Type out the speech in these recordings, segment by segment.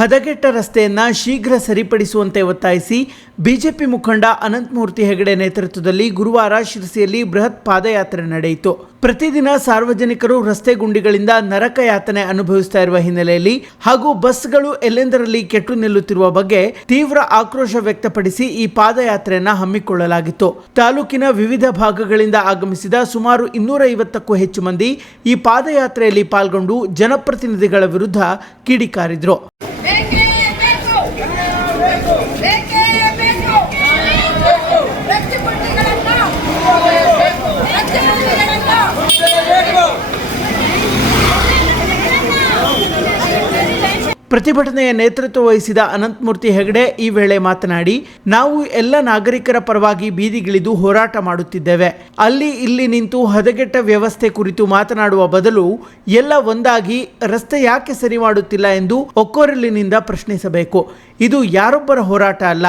ಹದಗೆಟ್ಟ ರಸ್ತೆಯನ್ನು ಶೀಘ್ರ ಸರಿಪಡಿಸುವಂತೆ ಒತ್ತಾಯಿಸಿ ಬಿಜೆಪಿ ಮುಖಂಡ ಅನಂತಮೂರ್ತಿ ಹೆಗಡೆ ನೇತೃತ್ವದಲ್ಲಿ ಗುರುವಾರ ಶಿರಸಿಯಲ್ಲಿ ಬೃಹತ್ ಪಾದಯಾತ್ರೆ ನಡೆಯಿತು. ಪ್ರತಿದಿನ ಸಾರ್ವಜನಿಕರು ರಸ್ತೆ ಗುಂಡಿಗಳಿಂದ ನರಕ ಯಾತನೆ ಅನುಭವಿಸ್ತಾ ಇರುವ ಹಿನ್ನೆಲೆಯಲ್ಲಿ ಹಾಗೂ ಬಸ್ಗಳು ಎಲ್ಲೆಂದರಲ್ಲಿ ಕೆಟ್ಟು ನಿಲ್ಲುತ್ತಿರುವ ಬಗ್ಗೆ ತೀವ್ರ ಆಕ್ರೋಶ ವ್ಯಕ್ತಪಡಿಸಿ ಈ ಪಾದಯಾತ್ರೆಯನ್ನು ಹಮ್ಮಿಕೊಳ್ಳಲಾಗಿತ್ತು. ತಾಲೂಕಿನ ವಿವಿಧ ಭಾಗಗಳಿಂದ ಆಗಮಿಸಿದ ಸುಮಾರು ಇನ್ನೂರ ಐವತ್ತಕ್ಕೂ ಹೆಚ್ಚು ಮಂದಿ ಈ ಪಾದಯಾತ್ರೆಯಲ್ಲಿ ಪಾಲ್ಗೊಂಡು ಜನಪ್ರತಿನಿಧಿಗಳ ವಿರುದ್ಧ ಕಿಡಿಕಾರಿದ್ರು ಬೇಕೇ ಬೇಕು ಬೇಕೇ ಬೇಕು ರಕ್ತಪುಟ್ಟಿಗಳನ್ನ ರಕ್ತಪುಟ್ಟಿಗಳನ್ನ ಪ್ರತಿಭಟನೆಯ ನೇತೃತ್ವ ವಹಿಸಿದ ಅನಂತಮೂರ್ತಿ ಹೆಗಡೆ ಈ ವೇಳೆ ಮಾತನಾಡಿ, ನಾವು ಎಲ್ಲ ನಾಗರಿಕರ ಪರವಾಗಿ ಬೀದಿಗಿಳಿದು ಹೋರಾಟ ಮಾಡುತ್ತಿದ್ದೇವೆ. ಅಲ್ಲಿ ಇಲ್ಲಿ ನಿಂತು ಹದಗೆಟ್ಟ ವ್ಯವಸ್ಥೆ ಕುರಿತು ಮಾತನಾಡುವ ಬದಲು ಎಲ್ಲ ಒಂದಾಗಿ ರಸ್ತೆ ಯಾಕೆ ಸರಿ ಮಾಡುತ್ತಿಲ್ಲ ಎಂದು ಒಕ್ಕೊರಲಿನಿಂದ ಪ್ರಶ್ನಿಸಬೇಕು. ಇದು ಯಾರೊಬ್ಬರ ಹೋರಾಟ ಅಲ್ಲ.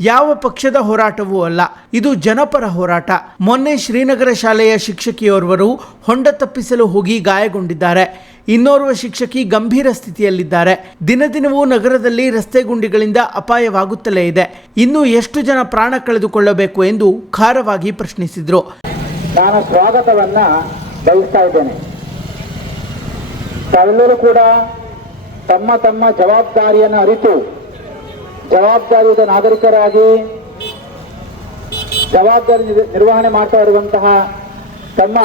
ಯಾವ ಪಕ್ಷದ ಹೋರಾಟವೂ ಅಲ್ಲ. ಇದು ಜನಪರ ಹೋರಾಟ. ಮೊನ್ನೆ ಶ್ರೀನಗರ ಶಾಲೆಯ ಶಿಕ್ಷಕಿಯೋರ್ವರು ಹೊಂಡ ತಪ್ಪಿಸಲು ಹೋಗಿ ಗಾಯಗೊಂಡಿದ್ದಾರೆ. ಇನ್ನೋರ್ವ ಶಿಕ್ಷಕಿ ಗಂಭೀರ ಸ್ಥಿತಿಯಲ್ಲಿದ್ದಾರೆ. ದಿನ ದಿನವೂ ನಗರದಲ್ಲಿ ರಸ್ತೆ ಗುಂಡಿಗಳಿಂದ ಅಪಾಯವಾಗುತ್ತಲೇ ಇದೆ. ಇನ್ನು ಎಷ್ಟು ಜನ ಪ್ರಾಣ ಕಳೆದುಕೊಳ್ಳಬೇಕು ಎಂದು ಖಾರವಾಗಿ ಪ್ರಶ್ನಿಸಿದರು. ನಾನು ಸ್ವಾಗತವನ್ನ ಬಯಸ್ತಾ ಇದ್ದೇನೆ. ತಮ್ಮ ತಮ್ಮ ಜವಾಬ್ದಾರಿಯನ್ನು ಅರಿತು ಜವಾಬ್ದಾರಿಯುತ ನಾಗರಿಕರಾಗಿ ಜವಾಬ್ದಾರಿ ನಿರ್ವಹಣೆ ಮಾಡ್ತಾ ಇರುವಂತಹ ತಮ್ಮ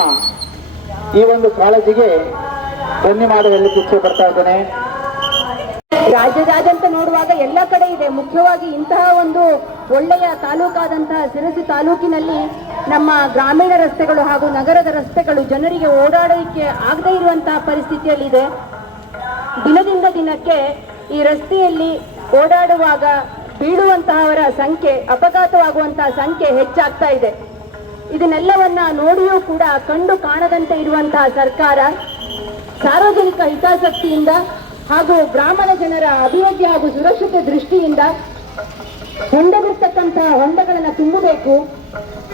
ಈ ಒಂದು ಕಾಳಜಿಗೆ ಧನ್ಯವಾದ ಮಾಡುವಲ್ಲಿ ಇಚ್ಛೆ ಬರ್ತಾ ಇದ್ದೇನೆ. ರಾಜ್ಯದಾದ್ಯಂತ ನೋಡುವಾಗ ಎಲ್ಲ ಕಡೆ ಇದೆ. ಮುಖ್ಯವಾಗಿ ಇಂತಹ ಒಂದು ಒಳ್ಳೆಯ ತಾಲೂಕಾದಂತಹ ಸಿರಸಿ ತಾಲೂಕಿನಲ್ಲಿ ನಮ್ಮ ಗ್ರಾಮೀಣ ರಸ್ತೆಗಳು ಹಾಗೂ ನಗರದ ರಸ್ತೆಗಳು ಜನರಿಗೆ ಓಡಾಡಲಿಕ್ಕೆ ಆಗದೇ ಇರುವಂತಹ ಪರಿಸ್ಥಿತಿಯಲ್ಲಿದೆ. ದಿನದಿಂದ ದಿನಕ್ಕೆ ಈ ರಸ್ತೆಯಲ್ಲಿ ಓಡಾಡುವಾಗ ಬೀಳುವಂತಹವರ ಸಂಖ್ಯೆ, ಅಪಘಾತವಾಗುವಂತಹ ಸಂಖ್ಯೆ ಹೆಚ್ಚಾಗ್ತಾ ಇದೆ. ಇದನ್ನೆಲ್ಲವನ್ನ ನೋಡಿಯೂ ಕೂಡ ಕಂಡು ಕಾಣದಂತೆ ಇರುವಂತಹ ಸರ್ಕಾರ ಸಾರ್ವಜನಿಕ ಹಿತಾಸಕ್ತಿಯಿಂದ ಹಾಗೂ ಗ್ರಾಮದ ಜನರ ಅಭಿವೃದ್ಧಿ ಹಾಗೂ ಸುರಕ್ಷತೆ ದೃಷ್ಟಿಯಿಂದ ಹೊಂಡವಿರ್ತಕ್ಕಂತಹ ಹೊಂಡಗಳನ್ನು ತುಂಬಬೇಕು.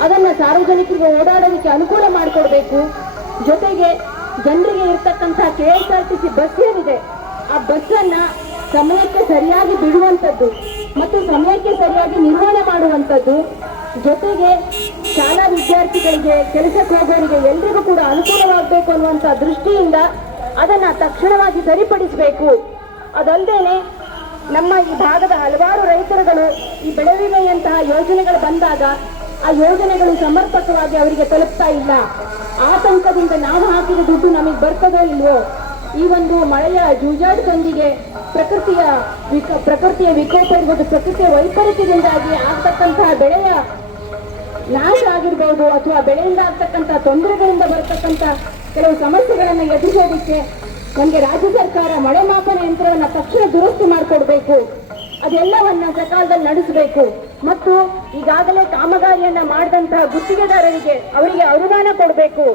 ಅದನ್ನ ಸಾರ್ವಜನಿಕರಿಗೆ ಓಡಾಡಲಿಕ್ಕೆ ಅನುಕೂಲ ಮಾಡಿಕೊಡ್ಬೇಕು. ಜೊತೆಗೆ ಜನರಿಗೆ ಇರ್ತಕ್ಕಂತಹ ಕೆ ಟಿ ಸಿ ಬಸ್ ಏನಿದೆ, ಆ ಬಸ್ಸನ್ನು ಸಮಯಕ್ಕೆ ಸರಿಯಾಗಿ ಬಿಡುವಂಥದ್ದು ಮತ್ತು ಸಮಯಕ್ಕೆ ಸರಿಯಾಗಿ ನಿರ್ವಹಣೆ ಮಾಡುವಂಥದ್ದು, ಜೊತೆಗೆ ಶಾಲಾ ವಿದ್ಯಾರ್ಥಿಗಳಿಗೆ, ಕೆಲಸಕ್ಕೆ ಹೋಗೋರಿಗೆ ಎಲ್ರಿಗೂ ಕೂಡ ಅನುಕೂಲವಾಗಬೇಕು ಅನ್ನುವಂಥ ದೃಷ್ಟಿಯಿಂದ ಅದನ್ನು ತಕ್ಷಣವಾಗಿ ಸರಿಪಡಿಸಬೇಕು. ಅದಲ್ಲದೆ ನಮ್ಮ ಈ ಭಾಗದ ಹಲವಾರು ರೈತರುಗಳು ಈ ಬೆಳೆ ವಿಮೆಯಂತಹ ಯೋಜನೆಗಳು ಬಂದಾಗ ಆ ಯೋಜನೆಗಳು ಸಮರ್ಪಕವಾಗಿ ಅವರಿಗೆ ತಲುಪ್ತಾ ಇಲ್ಲ. ಆತಂಕದಿಂದ ನಾವು ಹಾಕಿದ ದುಡ್ಡು ನಮಗೆ ಬರ್ತದೋ ಇಲ್ವೋ? ಈ ಒಂದು ಮಳೆಯ ಜೂಜಾಟದೊಂದಿಗೆ ಪ್ರಕೃತಿಯ ವಿಕ ಪ್ರಕೃತಿಯ ವಿಕೋಪ ಇರ್ಬೋದು, ಪ್ರಕೃತಿಯ ವೈಪರೀತ್ಯದಿಂದಾಗಿ ಆಗ್ತಕ್ಕಂತಹ ಬೆಳೆಯ ನಾಶ ಆಗಿರ್ಬೋದು ಅಥವಾ ಬೆಳೆಯಿಂದ ಆಗ್ತಕ್ಕಂಥ ತೊಂದರೆಗಳಿಂದ ಬರತಕ್ಕಂಥ ಕೆಲವು ಸಮಸ್ಯೆಗಳನ್ನು ಎದುರಿಸೋದಕ್ಕೆ ನಮಗೆ ರಾಜ್ಯ ಸರ್ಕಾರ ಮಳೆ ಮಾಪನ ಯಂತ್ರವನ್ನು ತಕ್ಷಣ ದುರಸ್ತಿ ಮಾಡಿಕೊಡ್ಬೇಕು. ಅದೆಲ್ಲವನ್ನ ಸಕಾಲದಲ್ಲಿ ನಡೆಸಬೇಕು. ಮತ್ತು ಈಗಾಗಲೇ ಕಾಮಗಾರಿಯನ್ನ ಮಾಡಿದಂತಹ ಗುತ್ತಿಗೆದಾರರಿಗೆ ಅವರಿಗೆ ಅನುದಾನ ಕೊಡಬೇಕು.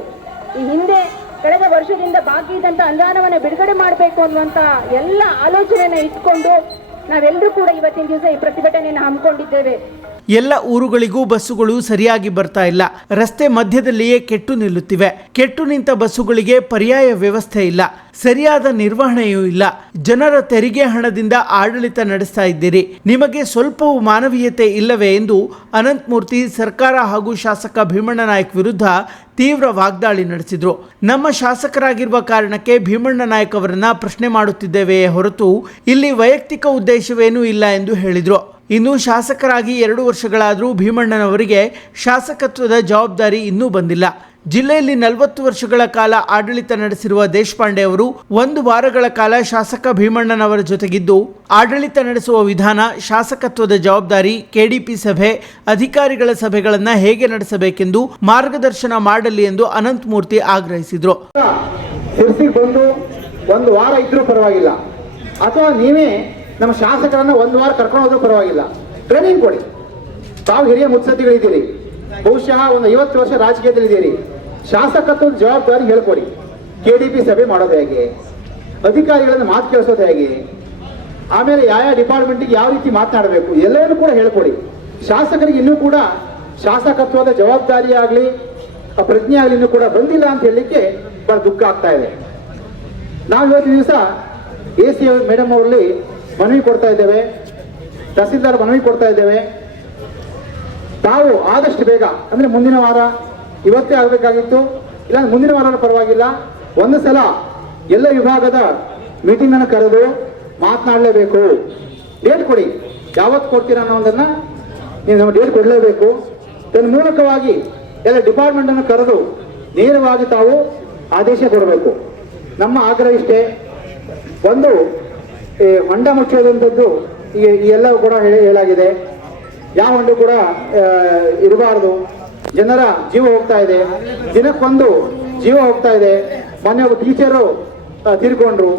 ಈ ಹಿಂದೆ ಕಳೆದ ವರ್ಷದಿಂದ ಬಾಕಿ ಇದ್ದಂಥ ಅನುದಾನವನ್ನು ಬಿಡುಗಡೆ ಮಾಡಬೇಕು ಅನ್ನುವಂಥ ಎಲ್ಲ ಆಲೋಚನೆಯನ್ನು ಇಟ್ಕೊಂಡು ನಾವೆಲ್ಲರೂ ಕೂಡ ಇವತ್ತಿನ ದಿವಸ ಈ ಪ್ರತಿಭಟನೆಯನ್ನು ಹಮ್ಮಿಕೊಂಡಿದ್ದೇವೆ. ಎಲ್ಲ ಊರುಗಳಿಗೂ ಬಸ್ಸುಗಳು ಸರಿಯಾಗಿ ಬರ್ತಾ ಇಲ್ಲ. ರಸ್ತೆ ಮಧ್ಯದಲ್ಲಿಯೇ ಕೆಟ್ಟು ನಿಲ್ಲುತ್ತಿವೆ. ಕೆಟ್ಟು ನಿಂತ ಬಸ್ಸುಗಳಿಗೆ ಪರ್ಯಾಯ ವ್ಯವಸ್ಥೆ ಇಲ್ಲ. ಸರಿಯಾದ ನಿರ್ವಹಣೆಯೂ ಇಲ್ಲ. ಜನರ ತೆರಿಗೆ ಹಣದಿಂದ ಆಡಳಿತ ನಡೆಸ್ತಾ ಇದ್ದೀರಿ. ನಿಮಗೆ ಸ್ವಲ್ಪವೂ ಮಾನವೀಯತೆ ಇಲ್ಲವೇ ಎಂದು ಅನಂತಮೂರ್ತಿ ಸರ್ಕಾರ ಹಾಗೂ ಶಾಸಕ ಭೀಮಣ್ಣ ನಾಯಕ್ ವಿರುದ್ಧ ತೀವ್ರ ವಾಗ್ದಾಳಿ ನಡೆಸಿದರು. ನಮ್ಮ ಶಾಸಕರಾಗಿರುವ ಕಾರಣಕ್ಕೆ ಭೀಮಣ್ಣ ನಾಯಕ್ ಅವರನ್ನ ಪ್ರಶ್ನೆ ಮಾಡುತ್ತಿದ್ದೇವೆಯೇ ಹೊರತು ಇಲ್ಲಿ ವೈಯಕ್ತಿಕ ಉದ್ದೇಶವೇನೂ ಇಲ್ಲ ಎಂದು ಹೇಳಿದ್ರು. ಇನ್ನು ಶಾಸಕರಾಗಿ ಎರಡು ವರ್ಷಗಳಾದರೂ ಭೀಮಣ್ಣನವರಿಗೆ ಶಾಸಕತ್ವದ ಜವಾಬ್ದಾರಿ ಇನ್ನೂ ಬಂದಿಲ್ಲ. ಜಿಲ್ಲೆಯಲ್ಲಿ ನಲವತ್ತು ವರ್ಷಗಳ ಕಾಲ ಆಡಳಿತ ನಡೆಸಿರುವ ದೇಶಪಾಂಡೆ ಅವರು ಒಂದು ವಾರಗಳ ಕಾಲ ಶಾಸಕ ಭೀಮಣ್ಣನವರ ಜೊತೆಗಿದ್ದು, ಆಡಳಿತ ನಡೆಸುವ ವಿಧಾನ, ಶಾಸಕತ್ವದ ಜವಾಬ್ದಾರಿ, ಕೆಡಿಪಿ ಸಭೆ, ಅಧಿಕಾರಿಗಳ ಸಭೆಗಳನ್ನು ಹೇಗೆ ನಡೆಸಬೇಕೆಂದು ಮಾರ್ಗದರ್ಶನ ಮಾಡಲಿ ಎಂದು ಅನಂತಮೂರ್ತಿ ಆಗ್ರಹಿಸಿದರು. ಒಂದು ವಾರ ಪರವಾಗಿಲ್ಲ. ಅಥವಾ ನೀವೇ ನಮ್ಮ ಶಾಸಕರನ್ನ ಒಂದು ವಾರ ಕರ್ಕೊಂಡು ಹೋದ್ರೂ ಪರವಾಗಿಲ್ಲ. ಟ್ರೈನಿಂಗ್ ಕೊಡಿ. ತಾವು ಹಿರಿಯ ಮುತ್ಸದ್ದಿಗಳಿದ್ದೀರಿ. ಬಹುಶಃ ಒಂದು ಐವತ್ತು ವರ್ಷ ರಾಜಕೀಯದಲ್ಲಿದ್ದೀರಿ ಶಾಸಕತ್ವದ ಜವಾಬ್ದಾರಿ ಹೇಳ್ಕೊಡಿ. ಕೆ ಡಿ ಪಿ ಸಭೆ ಮಾಡೋದು ಹೇಗೆ? ಅಧಿಕಾರಿಗಳನ್ನ ಮಾತು ಕೇಳಿಸೋದು ಹೇಗೆ? ಆಮೇಲೆ ಯಾವ ಯಾವ ಡಿಪಾರ್ಟ್ಮೆಂಟಿಗೆ ಯಾವ ರೀತಿ ಮಾತನಾಡಬೇಕು? ಎಲ್ಲವನ್ನೂ ಕೂಡ ಹೇಳ್ಕೊಡಿ. ಶಾಸಕರಿಗೆ ಇನ್ನೂ ಕೂಡ ಶಾಸಕತ್ವದ ಜವಾಬ್ದಾರಿ ಆಗಲಿ ಪ್ರಜ್ಞೆ ಆಗಲಿ ಇನ್ನೂ ಕೂಡ ಬಂದಿಲ್ಲ ಅಂತ ಹೇಳಲಿಕ್ಕೆ ಬಹಳ ದುಃಖ ಆಗ್ತಾ ಇದೆ. ನಾವು ಇವತ್ತು ದಿವಸ ಎ ಸಿ ಮೇಡಮ್ ಅವರಲ್ಲಿ ಮನವಿ ಕೊಡ್ತಾ ಇದ್ದೇವೆ. ತಹಸೀಲ್ದಾರ್ ಮನವಿ ಕೊಡ್ತಾ ಇದ್ದೇವೆ. ತಾವು ಆದಷ್ಟು ಬೇಗ, ಅಂದ್ರೆ ಮುಂದಿನ ವಾರ ಇವತ್ತೇ ಆಗಬೇಕಾಗಿತ್ತು. ಇಲ್ಲ ಮುಂದಿನ ವಾರ ಪರವಾಗಿಲ್ಲ. ಒಂದು ಸಲ ಎಲ್ಲ ವಿಭಾಗದ ಮೀಟಿಂಗ್ ಅನ್ನು ಕರೆದು ಮಾತನಾಡಲೇಬೇಕು. ಡೇಟ್ ಕೊಡಿ. ಯಾವತ್ತು ಕೊಡ್ತೀರಾ ಅನ್ನೋದನ್ನ ನೀವು ಡೇಟ್ ಕೊಡಲೇಬೇಕು. ತನ್ನ ಮೂಲಕವಾಗಿ ಎಲ್ಲ ಡಿಪಾರ್ಟ್ಮೆಂಟ್ ಅನ್ನು ಕರೆದು ನೇರವಾಗಿ ತಾವು ಆದೇಶ ಕೊಡಬೇಕು. ನಮ್ಮ ಆಗ್ರಹ ಇಷ್ಟೇ. ಒಂದು ಈ ಹೊಂಡ ಮುಚ್ಚೋದಂಥದ್ದು ಈ ಎಲ್ಲವೂ ಕೂಡ ಹೇಳಿ- ಹೇಳಾಗಿದೆ ಯಾವ ಹೊಂಡ ಕೂಡ ಇರಬಾರ್ದು. ಜನರ ಜೀವ ಹೋಗ್ತಾ ಇದೆ. ದಿನಕ್ಕೊಂದು ಜೀವ ಹೋಗ್ತಾ ಇದೆ. ಮೊನ್ನೆ ಒಬ್ಬ ಟೀಚರು ತೀರ್ಕೊಂಡ್ರು.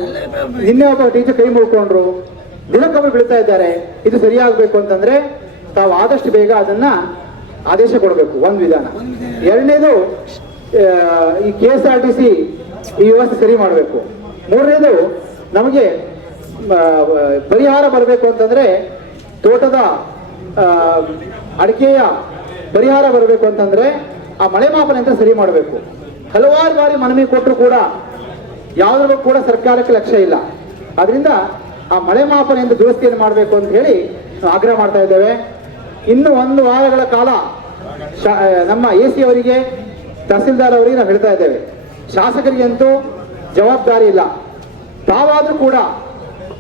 ನಿನ್ನೆ ಒಬ್ಬ ಟೀಚರ್ ಕೈ ಮುಗ್ಕೊಂಡ್ರು. ದಿನಕ್ಕೊಮ್ಮೆ ಬೀಳ್ತಾ ಇದ್ದಾರೆ. ಇದು ಸರಿಯಾಗಬೇಕು ಅಂತಂದ್ರೆ ತಾವು ಆದಷ್ಟು ಬೇಗ ಅದನ್ನ ಆದೇಶ ಕೊಡಬೇಕು. ಒಂದು ವಿಧಾನ. ಎರಡನೇದು ಈ K S R T C ಈ ವ್ಯವಸ್ಥೆ ಸರಿ ಮಾಡಬೇಕು. ಮೂರನೇದು, ನಮಗೆ ಪರಿಹಾರ ಬರಬೇಕು ಅಂತಂದ್ರೆ ತೋಟದ ಅಡಿಕೆಯ ಪರಿಹಾರ ಬರಬೇಕು ಅಂತಂದ್ರೆ ಆ ಮಳೆ ಮಾಪನ ಅಂತ ಸರಿ ಮಾಡಬೇಕು. ಹಲವಾರು ಬಾರಿ ಮನವಿ ಕೊಟ್ಟರು ಕೂಡ ಯಾವುದ್ರಲ್ಲೂ ಕೂಡ ಸರ್ಕಾರಕ್ಕೆ ಲಕ್ಷ್ಯ ಇಲ್ಲ. ಆದ್ದರಿಂದ ಆ ಮಳೆ ಮಾಪನ ಎಂದು ದುರಸ್ತಿಯನ್ನು ಮಾಡಬೇಕು ಅಂತ ಹೇಳಿ ಆಗ್ರಹ ಮಾಡ್ತಾ ಇದ್ದೇವೆ. ಇನ್ನು ಒಂದು ವಾರಗಳ ಕಾಲ ನಮ್ಮ ಎ ಸಿ ಅವರಿಗೆ, ತಹಸೀಲ್ದಾರ್ ಅವರಿಗೆ ನಾವು ಹೇಳ್ತಾ ಇದ್ದೇವೆ. ಶಾಸಕರಿಗೆ ಅಂತೂ ಜವಾಬ್ದಾರಿ ಇಲ್ಲ. ತಾವಾದರೂ ಕೂಡ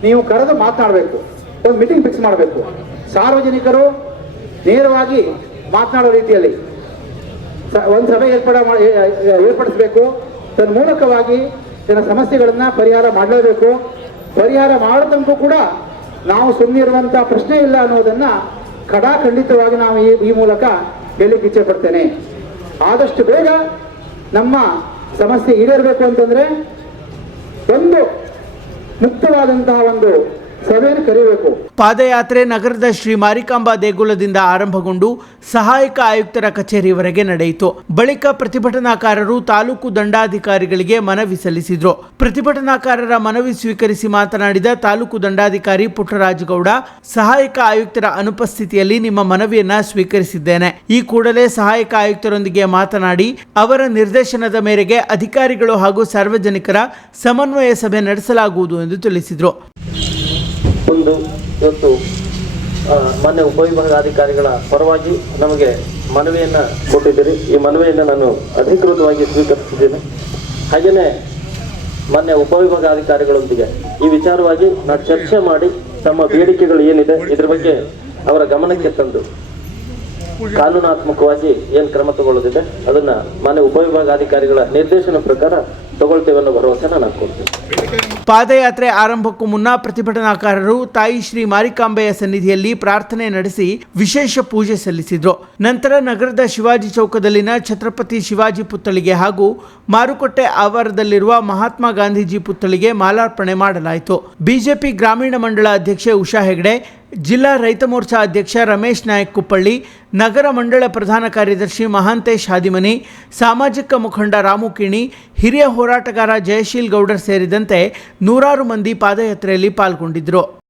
ನೀವು ಕರೆದು ಮಾತನಾಡಬೇಕು. ಒಂದು ಮೀಟಿಂಗ್ ಫಿಕ್ಸ್ ಮಾಡಬೇಕು. ಸಾರ್ವಜನಿಕರು ನೇರವಾಗಿ ಮಾತನಾಡೋ ರೀತಿಯಲ್ಲಿ ಒಂದು ಸಭೆ ಏರ್ಪಡ ಮಾಡಿ ಏರ್ಪಡಿಸಬೇಕು. ತನ್ನ ಮೂಲಕವಾಗಿ ತನ್ನ ಸಮಸ್ಯೆಗಳನ್ನು ಪರಿಹಾರ ಮಾಡಲೇಬೇಕು. ಪರಿಹಾರ ಮಾಡದಂತೂ ಕೂಡ ನಾವು ಸುಮ್ಮನಿರುವಂತ ಪ್ರಶ್ನೆ ಇಲ್ಲ ಅನ್ನೋದನ್ನ ಖಡಾಖಂಡಿತವಾಗಿ ನಾವು ಈ ಈ ಮೂಲಕ ಹೇಳಲಿಕ್ಕೆ ಇಚ್ಛೆ ಪಡ್ತೇನೆ. ಆದಷ್ಟು ಬೇಗ ನಮ್ಮ ಸಮಸ್ಯೆ ಈಡೇರಬೇಕು ಅಂತಂದ್ರೆ ಒಂದು ಮುಕ್ತವಾದಂತಹ ಒಂದು ಸಭೆಯನ್ನು ಕರೆಯಬೇಕು ಪಾದಯಾತ್ರೆ ನಗರದ ಶ್ರೀ ಮಾರಿಕಾಂಬಾ ದೇಗುಲದಿಂದ ಆರಂಭಗೊಂಡು ಸಹಾಯಕ ಆಯುಕ್ತರ ಕಚೇರಿವರೆಗೆ ನಡೆಯಿತು. ಬಳಿಕ ಪ್ರತಿಭಟನಾಕಾರರು ತಾಲೂಕು ದಂಡಾಧಿಕಾರಿಗಳಿಗೆ ಮನವಿ ಸಲ್ಲಿಸಿದ್ರು. ಪ್ರತಿಭಟನಾಕಾರರ ಮನವಿ ಸ್ವೀಕರಿಸಿ ಮಾತನಾಡಿದ ತಾಲೂಕು ದಂಡಾಧಿಕಾರಿ ಪುಟ್ಟರಾಜಗೌಡ, ಸಹಾಯಕ ಆಯುಕ್ತರ ಅನುಪಸ್ಥಿತಿಯಲ್ಲಿ ನಿಮ್ಮ ಮನವಿಯನ್ನ ಸ್ವೀಕರಿಸಿದ್ದೇನೆ. ಈ ಕೂಡಲೇ ಸಹಾಯಕ ಆಯುಕ್ತರೊಂದಿಗೆ ಮಾತನಾಡಿ, ಅವರ ನಿರ್ದೇಶನದ ಮೇರೆಗೆ ಅಧಿಕಾರಿಗಳು ಹಾಗೂ ಸಾರ್ವಜನಿಕರ ಸಮನ್ವಯ ಸಭೆ ನಡೆಸಲಾಗುವುದು ಎಂದು ತಿಳಿಸಿದರು. ಒಂದು ಇವತ್ತು ಮಾನ್ಯ ಉಪವಿಭಾಗಾಧಿಕಾರಿಗಳ ಪರವಾಗಿ ನಮಗೆ ಮನವಿಯನ್ನು ಕೊಟ್ಟಿದ್ದೀರಿ. ಈ ಮನವಿಯನ್ನು ನಾನು ಅಧಿಕೃತವಾಗಿ ಸ್ವೀಕರಿಸಿದ್ದೇನೆ. ಹಾಗೆಯೇ ಮಾನ್ಯ ಉಪವಿಭಾಗಾಧಿಕಾರಿಗಳೊಂದಿಗೆ ಈ ವಿಚಾರವಾಗಿ ನಾನು ಚರ್ಚೆ ಮಾಡಿ ತಮ್ಮ ಬೇಡಿಕೆಗಳು ಏನಿದೆ, ಇದ್ರ ಬಗ್ಗೆ ಅವರ ಗಮನಕ್ಕೆ ತಂದು ಕಾನೂನಾತ್ಮಕವಾಗಿ ಏನು ಕ್ರಮ ತಗೊಳ್ಳೋದಿದೆ, ಅದನ್ನ ಮಾನ್ಯ ಉಪವಿಭಾಗಾಧಿಕಾರಿಗಳ ನಿರ್ದೇಶನ ಪ್ರಕಾರ ತಗೊಳ್ತೇವೆ ಅನ್ನೋ ನಾನು ಕೊಡ್ತೀನಿ. ಪಾದಯಾತ್ರೆ ಆರಂಭಕ್ಕೂ ಮುನ್ನ ಪ್ರತಿಭಟನಾಕಾರರು ತಾಯಿ ಶ್ರೀ ಮಾರಿಕಾಂಬೆಯ ಸನ್ನಿಧಿಯಲ್ಲಿ ಪ್ರಾರ್ಥನೆ ನಡೆಸಿ ವಿಶೇಷ ಪೂಜೆ ಸಲ್ಲಿಸಿದ್ರು. ನಂತರ ನಗರದ ಶಿವಾಜಿ ಚೌಕದಲ್ಲಿನ ಛತ್ರಪತಿ ಶಿವಾಜಿ ಪುತ್ಥಳಿಗೆ ಹಾಗೂ ಮಾರುಕಟ್ಟೆ ಆವಾರದಲ್ಲಿರುವ ಮಹಾತ್ಮ ಗಾಂಧೀಜಿ ಪುತ್ಥಳಿಗೆ ಮಾಲಾರ್ಪಣೆ ಮಾಡಲಾಯಿತು. ಬಿಜೆಪಿ ಗ್ರಾಮೀಣ ಮಂಡಳ ಅಧ್ಯಕ್ಷೆ ಉಷಾ ಹೆಗಡೆ ಜಿಲ್ಲಾ ರೈತ ಮೋರ್ಚಾ ಅಧ್ಯಕ್ಷ ರಮೇಶ್ ನಾಯಕ್ ಕುಪ್ಪಳ್ಳಿ, ನಗರ ಮಂಡಳ ಪ್ರಧಾನ ಕಾರ್ಯದರ್ಶಿ ಮಹಾಂತೇಶ್ ಹಾದಿಮನಿ, ಸಾಮಾಜಿಕ ಮುಖಂಡ ರಾಮು ಕಿಣಿ, ಹಿರಿಯ ಹೋರಾಟಗಾರ ಜಯಶೀಲ್ ಗೌಡರ್ ಸೇರಿದಂತೆ ನೂರಾರು ಮಂದಿ ಪಾದಯಾತ್ರೆಯಲ್ಲಿ ಪಾಲ್ಗೊಂಡಿದ್ದರು